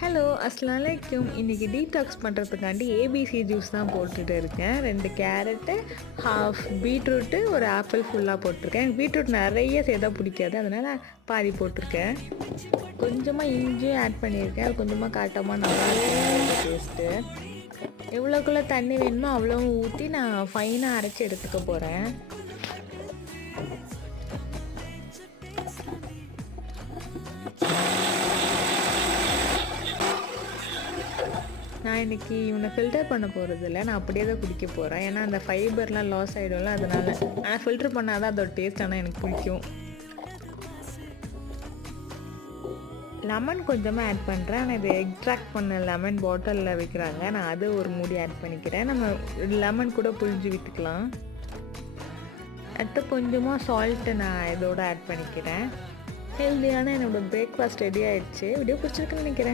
Hello அஸ்ஸலாமு அலைக்கும். இன்றைக்கி டீடாக்ஸ் பண்ணுறதுக்காண்டி ஏபிசி ஜூஸ் தான் போட்டுட்டு இருக்கேன். 2 கேரட்டு, ஹாஃப் பீட்ரூட்டு, ஒரு ஆப்பிள் ஃபுல்லாக போட்டிருக்கேன். பீட்ரூட் நிறைய சேர்த்தா பிடிக்காது, அதனால் பாதி போட்டிருக்கேன். கொஞ்சமாக இஞ்சியும் ஆட் பண்ணியிருக்கேன். அது கொஞ்சமாக காட்டமாக நல்லா டேஸ்ட்டு. எவ்வளோக்குள்ளே தண்ணி வேணுமோ அவ்வளோ ஊற்றி நான் ஃபைனாக அரைச்சி எடுத்துக்க போகிறேன். நான் இன்றைக்கி இவனை ஃபில்டர் பண்ண போகிறதில்ல, நான் அப்படியே தான் குடிக்க போகிறேன். ஏன்னா அந்த ஃபைபர்லாம் லாஸ் ஆகிடும்ல, அதனால். ஆனால் ஃபில்டர் பண்ணால் தான் அதோட டேஸ்ட் ஆனால் எனக்கு பிடிக்கும். லெமன் கொஞ்சமாக ஆட் பண்ணுறேன். ஆனால் இது எக்ஸ்ட்ராக்ட் பண்ண லெமன் பாட்டிலில் விற்கிறாங்க, நான் அது ஒரு மூடி ஆட் பண்ணிக்கிறேன். நம்ம லெமன் கூட புழிஞ்சு விற்றுக்கலாம். அடுத்து கொஞ்சமாக சால்ட்டு நான் இதோட ஆட் பண்ணிக்கிறேன். ஹெல்த்தியான என்னோடய பிரேக்ஃபாஸ்ட் ரெடி ஆகிடுச்சு. வீடியோ பிடிச்சிருக்குன்னு நினைக்கிறேன்.